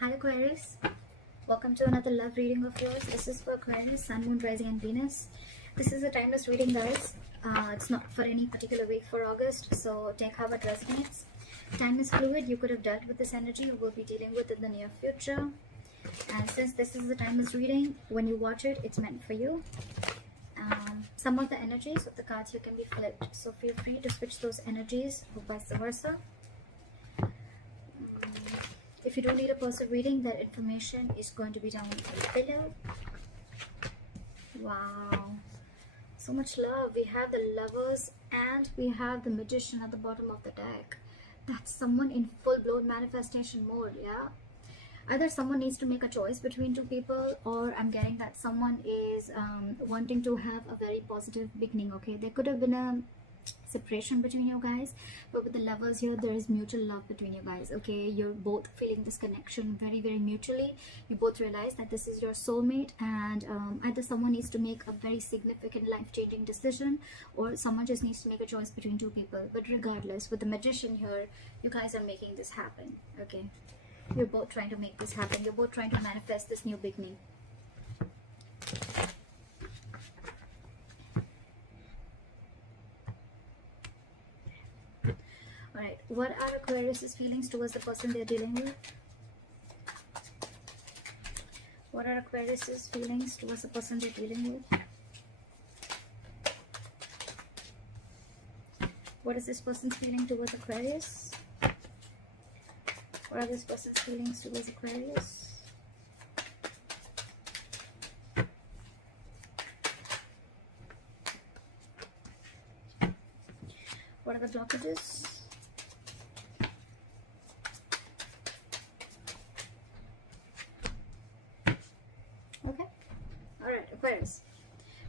Hi Aquarius, welcome to another love reading of yours. This is for Aquarius, Sun, Moon, Rising and Venus. This is a timeless reading, guys. It's not for any particular week for August, so take how it resonates. Time is fluid. You could have dealt with this energy, you will be dealing with it in the near future. And since this is a timeless reading, when you watch it, it's meant for you. Some of the energies of the cards here can be flipped, so feel free to switch those energies or vice versa. If you don't need a personal reading, that information is going to be down below. Wow, so much love. We have the Lovers and we have the Magician at the bottom of the deck. That's someone in full-blown manifestation mode, yeah? Either someone needs to make a choice between two people, or I'm getting that someone is wanting to have a very positive beginning, okay? There could have been a separation between you guys, but with the Lovers here, there is mutual love between you guys, okay? You're both feeling this connection very, very mutually. You both realize that this is your soulmate, and either someone needs to make a very significant life-changing decision, or someone just needs to make a choice between two people. But regardless, with the Magician here, you guys are making this happen, okay? You're both trying to make this happen. You're both trying to manifest this new beginning. Alright, what are Aquarius' feelings towards the person they're dealing with? What are Aquarius' feelings towards the person they're dealing with? What is this person's feeling towards Aquarius? What are this person's feelings towards Aquarius? What are the blockages? Okay. Alright, Aquarius.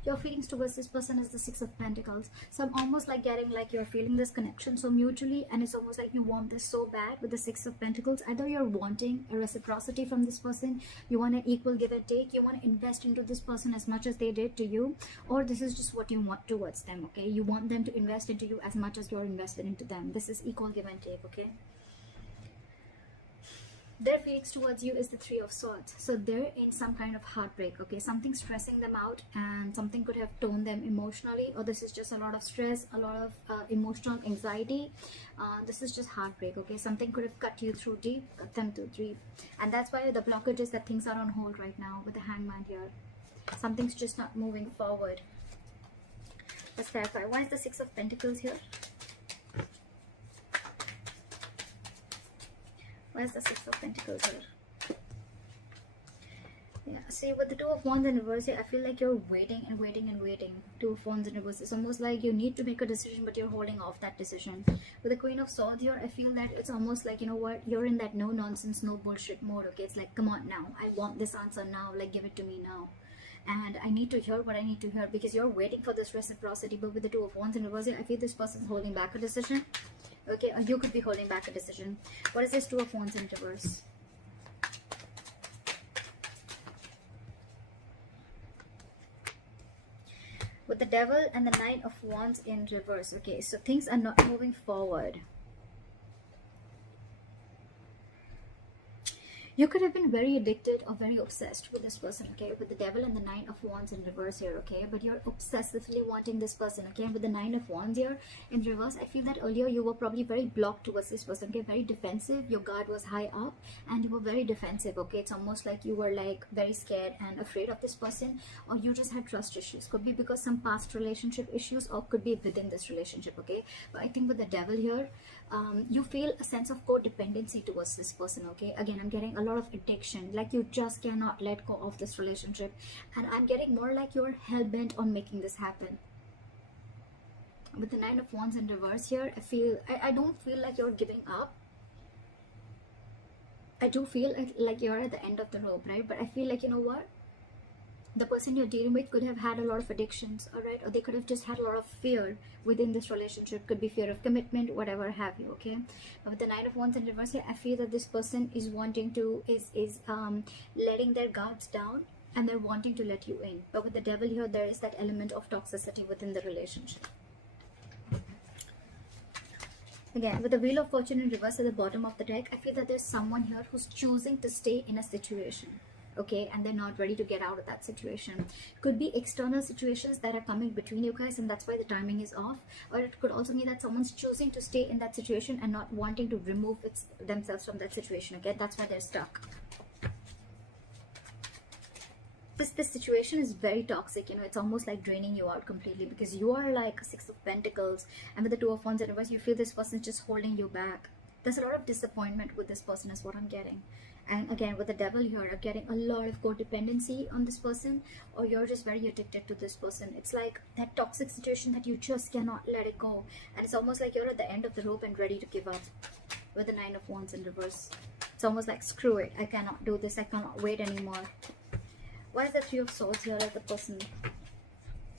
Your feelings towards this person is the Six of Pentacles. So I'm almost like getting like you're feeling this connection so mutually, and it's almost like you want this so bad with the Six of Pentacles. Either you're wanting a reciprocity from this person, you want an equal give and take, you want to invest into this person as much as they did to you, or this is just what you want towards them, okay? You want them to invest into you as much as you're invested into them. This is equal give and take, okay? Their feelings towards you is the Three of Swords. So they're in some kind of heartbreak, okay? Something stressing them out, and something could have torn them emotionally, or this is just a lot of stress, a lot of emotional anxiety. This is just heartbreak, okay? Something could have cut you through deep, cut them through deep. And that's why the blockage is that things are on hold right now with the Hangman here. Something's just not moving forward. Let's clarify. Why is the Six of Pentacles here? Where's the Six of Pentacles here? Yeah, see, with the Two of Wands in reverse here, I feel like you're waiting and waiting and waiting. Two of Wands in reverse. It's almost like you need to make a decision, but you're holding off that decision. With the Queen of Swords here, I feel that it's almost like, you know what, you're in that no nonsense, no bullshit mode, okay? It's like, come on now. I want this answer now. Like, give it to me now. And I need to hear what I need to hear, because you're waiting for this reciprocity. But with the Two of Wands in reverse here, I feel this person's holding back a decision. Okay, you could be holding back a decision. What is this Two of Wands in reverse? With the Devil and the Nine of Wands in reverse. Okay, so things are not moving forward. You could have been very addicted or very obsessed with this person, okay? With the Devil and the Nine of Wands in reverse here, okay? But you're obsessively wanting this person, okay? With the Nine of Wands here in reverse, I feel that earlier you were probably very blocked towards this person, okay? Very defensive. Your guard was high up and you were very defensive, okay? It's almost like you were like very scared and afraid of this person, or you just had trust issues. Could be because some past relationship issues, or could be within this relationship, okay? But I think with the Devil here, you feel a sense of codependency towards this person, okay? Again, I'm getting a lot of addiction, like you just cannot let go of this relationship, and I'm getting more like you're hell-bent on making this happen. With the Nine of Wands in reverse here, I don't feel like you're giving up. I do feel like you're at the end of the rope, right? But I feel like, you know what, the person you're dealing with could have had a lot of addictions, all right? Or they could have just had a lot of fear within this relationship. Could be fear of commitment, whatever have you, okay? But with the Nine of Wands in reverse here, I feel that this person is wanting to, letting their guards down, and they're wanting to let you in. But with the Devil here, there is that element of toxicity within the relationship. Again, with the Wheel of Fortune in reverse at the bottom of the deck, I feel that there's someone here who's choosing to stay in a situation, okay, and they're not ready to get out of that situation. Could be external situations that are coming between you guys, and that's why the timing is off. Or it could also mean that someone's choosing to stay in that situation and not wanting to remove themselves from that situation, okay. That's why they're stuck. This situation is very toxic, you know. It's almost like draining you out completely, because you are like Six of Pentacles, and with the Two of Wands in reverse, you feel this person is just holding you back. There's a lot of disappointment with this person is what I'm getting. And again, with the Devil here, I'm getting a lot of codependency on this person, or you're just very addicted to this person. It's like that toxic situation that you just cannot let it go, and it's almost like you're at the end of the rope and ready to give up. With the Nine of Wands in reverse, it's almost like, screw it, I cannot do this, I cannot wait anymore. Why is the Three of Swords here as the person?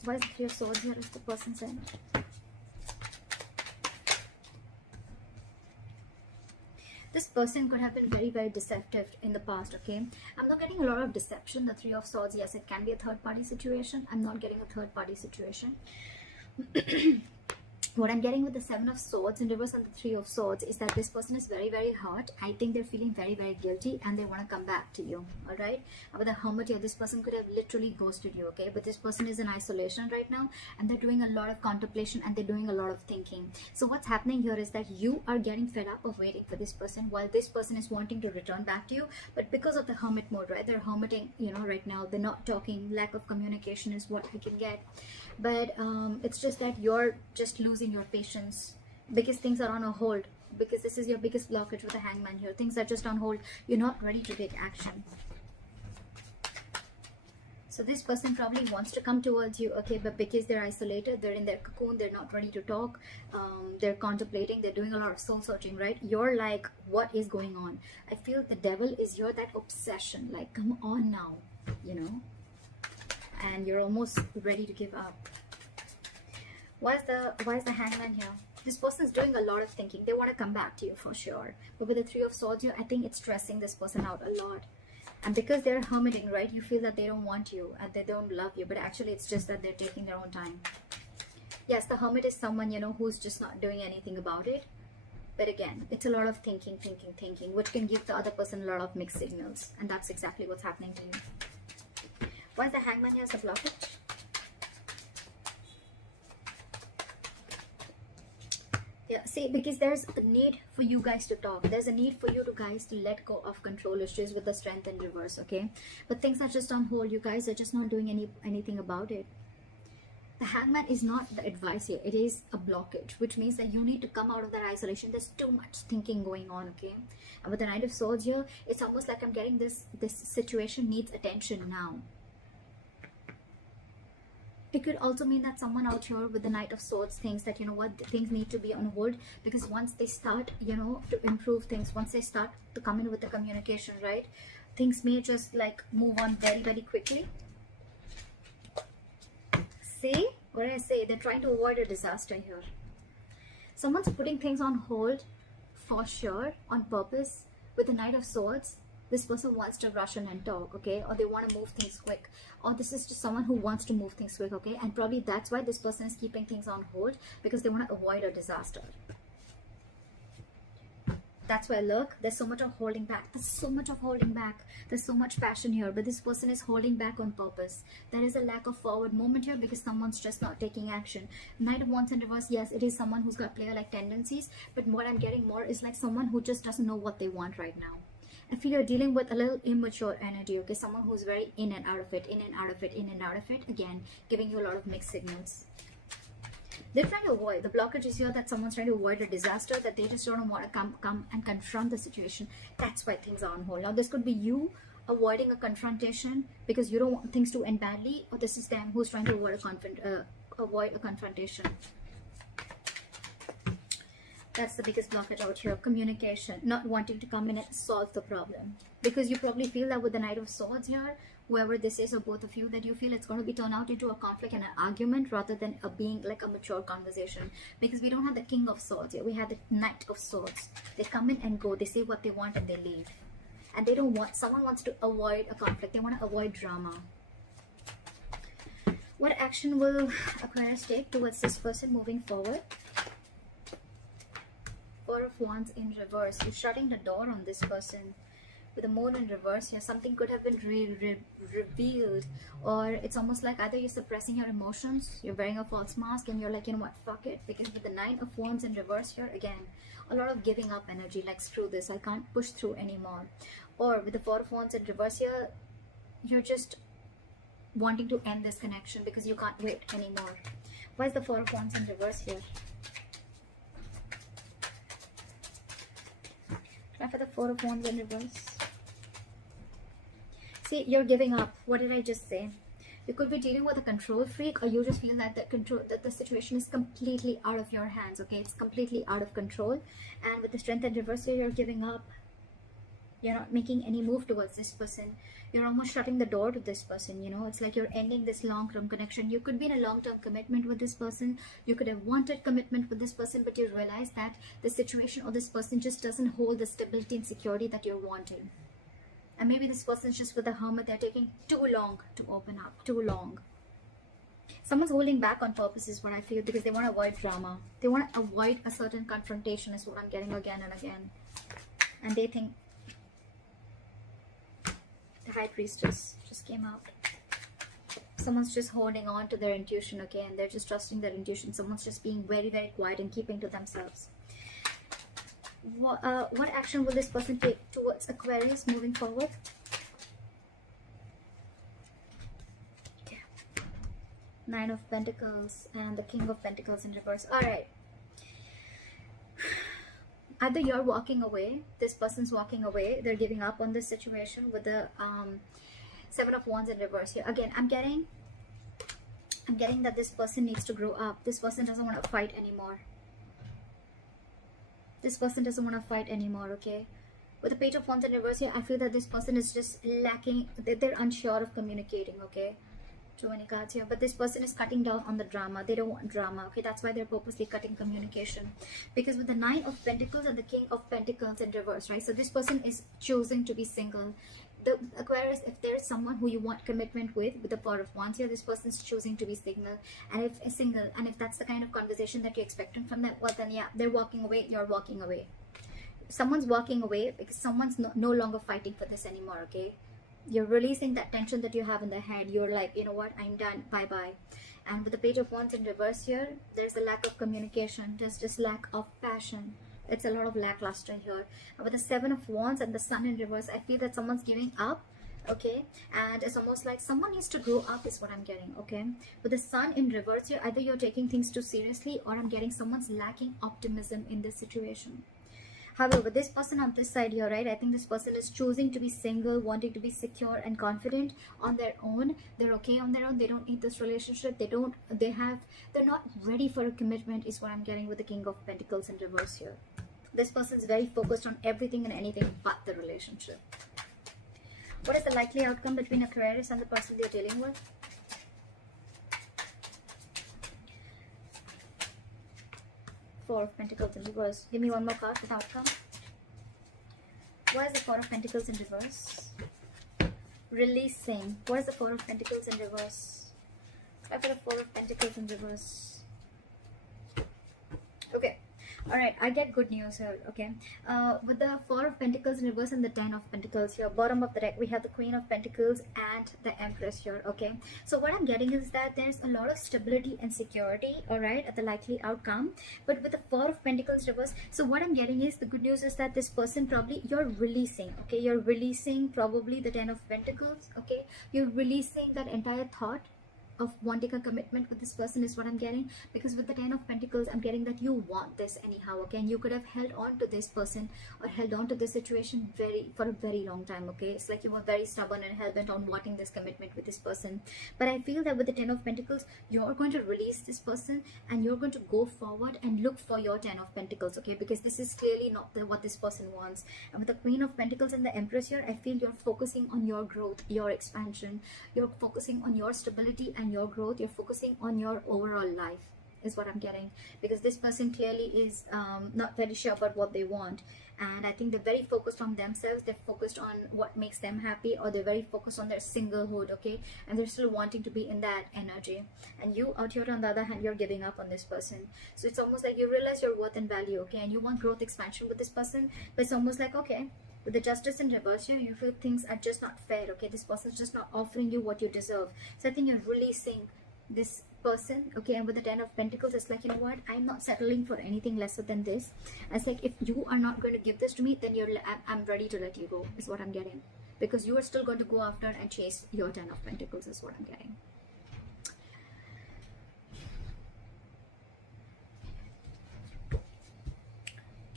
Why is the Three of Swords here as the person saying? This person could have been very, very deceptive in the past, okay? I'm not getting a lot of deception. The Three of Swords, yes, it can be a third-party situation. I'm not getting a third-party situation. What I'm getting with the Seven of Swords in reverse and the Three of Swords is that this person is very, very hurt. I think they're feeling very, very guilty, and they want to come back to you, all right? With the Hermit here, this person could have literally ghosted you, okay? But this person is in isolation right now, and they're doing a lot of contemplation, and they're doing a lot of thinking. So what's happening here is that you are getting fed up of waiting for this person, while this person is wanting to return back to you. But because of the Hermit mode, right? They're hermiting, you know, right now. They're not talking. Lack of communication is what we can get. But it's just that you're just losing your patience because things are on a hold, because this is your biggest blockage with the Hangman here. Things are just on hold. You're not ready to take action. So this person probably wants to come towards you, okay, but because they're isolated, they're in their cocoon, they're not ready to talk, they're contemplating, they're doing a lot of soul searching, right? You're like, what is going on? I feel the Devil is your that obsession, like, come on now, you know, and you're almost ready to give up. Why is the Hangman here? This person's doing a lot of thinking. They want to come back to you for sure. But with the Three of Swords here, I think it's stressing this person out a lot. And because they're hermiting, right, you feel that they don't want you and they don't love you. But actually, it's just that they're taking their own time. Yes, the Hermit is someone, you know, who's just not doing anything about it. But again, it's a lot of thinking, which can give the other person a lot of mixed signals. And that's exactly what's happening to you. Why is the Hangman here as a blockage? Yeah, see, because there's a need for you guys to talk. There's a need for you guys to let go of control issues with the Strength in reverse, okay? But things are just on hold. You guys are just not doing anything about it. The Hangman is not the advice here. It is a blockage, which means that you need to come out of that isolation. There's too much thinking going on, okay? And with the Knight of Swords here, it's almost like I'm getting this situation needs attention now. It could also mean that someone out here with the Knight of Swords thinks that, you know what, things need to be on hold, because once they start, you know, to improve things, once they start to come in with the communication, right, things may just like move on very, very quickly. See what I say? They're trying to avoid a disaster here. Someone's putting things on hold for sure, on purpose. With the Knight of Swords, this person wants to rush in and talk, okay? Or they want to move things quick. Or this is just someone who wants to move things quick, okay? And probably that's why this person is keeping things on hold, because they want to avoid a disaster. That's why, look, there's so much of holding back. There's so much of holding back. There's so much passion here, but this person is holding back on purpose. There is a lack of forward movement here because someone's just not taking action. Knight of Wands in reverse, yes, it is someone who's got player-like tendencies, but what I'm getting more is like someone who just doesn't know what they want right now. I feel you're dealing with a little immature energy, okay? Someone who's very in and out of it, in and out of it, in and out of it. Again, giving you a lot of mixed signals. They're trying to avoid. The blockage is here that someone's trying to avoid a disaster, that they just don't want to come and confront the situation. That's why things are on hold. Now, this could be you avoiding a confrontation because you don't want things to end badly, or this is them who's trying to avoid a confrontation. That's the biggest blockage out here. Communication. Not wanting to come in and solve the problem. Because you probably feel that with the Knight of Swords here, whoever this is or both of you, that you feel it's going to be turned out into a conflict and an argument rather than being like a mature conversation. Because we don't have the King of Swords here. We have the Knight of Swords. They come in and go. They say what they want and they leave. And they don't want, someone wants to avoid a conflict. They want to avoid drama. What action will Aquarius take towards this person moving forward? Four of Wands in reverse, you're shutting the door on this person. With the Moon in reverse here, something could have been revealed, or it's almost like either you're suppressing your emotions, you're wearing a false mask, and you're like, you know what, fuck it. Because with the Nine of Wands in reverse here, again, a lot of giving up energy, like screw this, I can't push through anymore. Or with the Four of Wands in reverse here, you're just wanting to end this connection because you can't wait anymore. Why is the Four of Wands in reverse here? Try for the Four of Wands in reverse. See, you're giving up. What did I just say? You could be dealing with a control freak, or you just feel that the situation is completely out of your hands. Okay, it's completely out of control. And with the Strength in reverse here, you're giving up. You're not making any move towards this person. You're almost shutting the door to this person, you know. It's like you're ending this long-term connection. You could be in a long-term commitment with this person. You could have wanted commitment with this person, but you realize that the situation or this person just doesn't hold the stability and security that you're wanting. And maybe this person's just with the Hermit. They're taking too long to open up. Too long. Someone's holding back on purpose is what I feel, because they want to avoid drama. They want to avoid a certain confrontation is what I'm getting again and again. And they think... The High Priestess just came out. Someone's just holding on to their intuition, okay, and they're just trusting their intuition. Someone's just being very, very quiet and keeping to themselves. What action will this person take towards Aquarius moving forward? Okay. Nine of Pentacles and the King of Pentacles in reverse. Alright. Either you're walking away, this person's walking away, they're giving up on this situation with the Seven of Wands in reverse here. Again, I'm getting that this person needs to grow up. This person doesn't want to fight anymore. This person doesn't want to fight anymore, okay? With the Page of Wands in reverse here, I feel that this person is just lacking, they're unsure of communicating, okay? Too many cards here, but this person is cutting down on the drama. They don't want drama, okay? That's why they're purposely cutting communication. Because with the Nine of Pentacles and the King of Pentacles in reverse, right? So this person is choosing to be single. The Aquarius, if there's someone who you want commitment with the Four of Wands here, this person's choosing to be single. And if that's the kind of conversation that you're expecting from that, well then yeah, they're walking away, you're walking away. Someone's walking away because someone's no longer fighting for this anymore, okay? You're releasing that tension that you have in the head. You're like, you know what, I'm done, bye-bye. And with the Page of Wands in reverse here, there's a lack of communication. There's just lack of passion. It's a lot of lackluster here. And with the Seven of Wands and the Sun in reverse, I feel that someone's giving up, okay? And it's almost like someone needs to grow up is what I'm getting, okay? With the Sun in reverse here, either you're taking things too seriously, or I'm getting someone's lacking optimism in this situation. However, this person on this side here, right, I think this person is choosing to be single, wanting to be secure and confident on their own. They're okay on their own. They don't need this relationship. They're not ready for a commitment is what I'm getting with the King of Pentacles in reverse here. This person is very focused on everything and anything but the relationship. What is the likely outcome between Aquarius and the person they're dealing with? Four of Pentacles in reverse. Give me one more card for the outcome. Why is the Four of Pentacles in reverse? Releasing. Why is the Four of Pentacles in reverse? Why for the Four of Pentacles in reverse? Okay. Alright, I get good news here, okay? With the Four of Pentacles in reverse and the Ten of Pentacles here, bottom of the deck, we have the Queen of Pentacles and the Empress here, okay? So what I'm getting is that there's a lot of stability and security, alright, at the likely outcome. But with the Four of Pentacles reverse, so what I'm getting is, the good news is that this person probably, you're releasing, okay? You're releasing probably the Ten of Pentacles, okay? You're releasing that entire thought of wanting a commitment with this person is what I'm getting, because with the Ten of Pentacles I'm getting that you want this anyhow, okay? And you could have held on to this person or held on to this situation for a very long time, okay? It's like you were very stubborn and hell-bent on wanting this commitment with this person. But I feel that with the Ten of Pentacles, you're going to release this person and you're going to go forward and look for your Ten of Pentacles, okay? Because this is clearly not what this person wants. And with the Queen of Pentacles and the Empress here, I feel you're focusing on your growth, your expansion. You're focusing on your stability and your growth. You're focusing on your overall life, is what I'm getting, because this person clearly is not very sure about what they want. And I think they're very focused on themselves, they're focused on what makes them happy, or they're very focused on their singlehood, okay, and they're still wanting to be in that energy. And you out here on the other hand, you're giving up on this person. So it's almost like you realize your worth and value, okay, and you want growth, expansion with this person, but it's almost like, okay, with the Justice in reverse here, you feel things are just not fair, okay, this person's just not offering you what you deserve. So I think you're releasing this person, okay. And with the 10 of Pentacles, it's like, you know what, I'm not settling for anything lesser than this. It's like, if you are not going to give this to me, then I'm ready to let you go, is what I'm getting, because you are still going to go after and chase your 10 of Pentacles, is what I'm getting.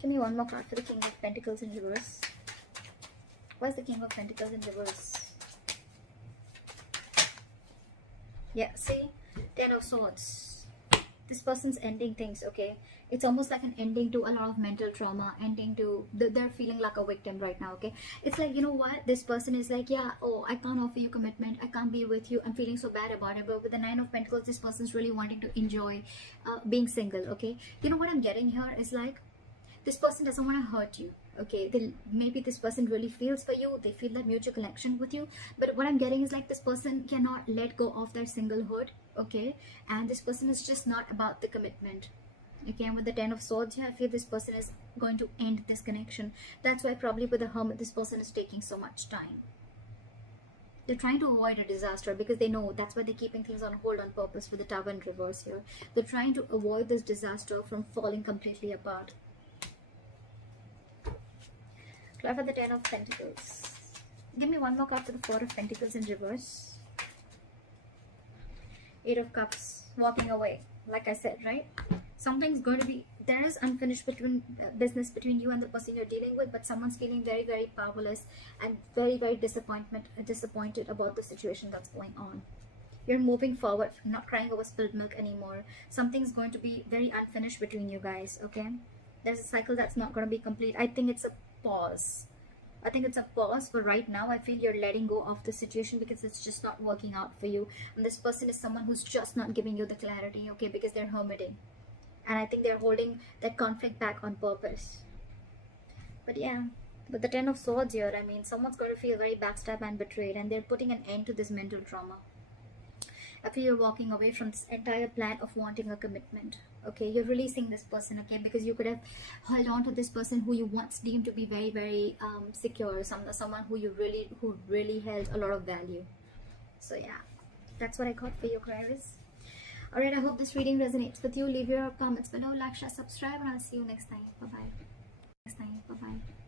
Give me one more card for the King of Pentacles in reverse. Why is the King of Pentacles in reverse? Yeah, see, 10 of Swords. This person's ending things, okay. It's almost like an ending to a lot of mental trauma, ending to they're feeling like a victim right now, okay. It's like, you know what, this person is like, yeah, oh, I can't offer you commitment, I can't be with you, I'm feeling so bad about it. But with the 9 of Pentacles, this person's really wanting to enjoy being single, okay. You know what I'm getting here is like, this person doesn't want to hurt you, okay. Maybe this person really feels for you, they feel that mutual connection with you, but what I'm getting is like, this person cannot let go of their singlehood, okay, and this person is just not about the commitment, okay. And with the 10 of Swords here, I feel this person is going to end this connection. That's why probably with the Hermit, this person is taking so much time. They're trying to avoid a disaster, because they know that's why they're keeping things on hold on purpose with the Tower in reverse here. They're trying to avoid this disaster from falling completely apart. For the 10 of Pentacles. Give me one more card for the 4 of Pentacles in reverse. 8 of Cups. Walking away. Like I said, right? Something's going to be... There is unfinished business between you and the person you're dealing with, but someone's feeling very, very powerless and very, very disappointed about the situation that's going on. You're moving forward, not crying over spilled milk anymore. Something's going to be very unfinished between you guys, okay? There's a cycle that's not going to be complete. I think it's a pause. I think it's a pause for right now. I feel you're letting go of the situation because it's just not working out for you. And this person is someone who's just not giving you the clarity, okay, because they're hermiting. And I think they're holding that conflict back on purpose. But yeah, with the 10 of Swords here, I mean, someone's going to feel very backstabbed and betrayed, and they're putting an end to this mental trauma. I feel you're walking away from this entire plan of wanting a commitment. Okay, you're releasing this person, okay, because you could have held on to this person who you once deemed to be very, very secure, someone who really held a lot of value. So yeah, that's what I got for you, Aquarius. Alright, I hope this reading resonates with you. Leave your comments below, like, share, subscribe, and I'll see you next time. Bye bye.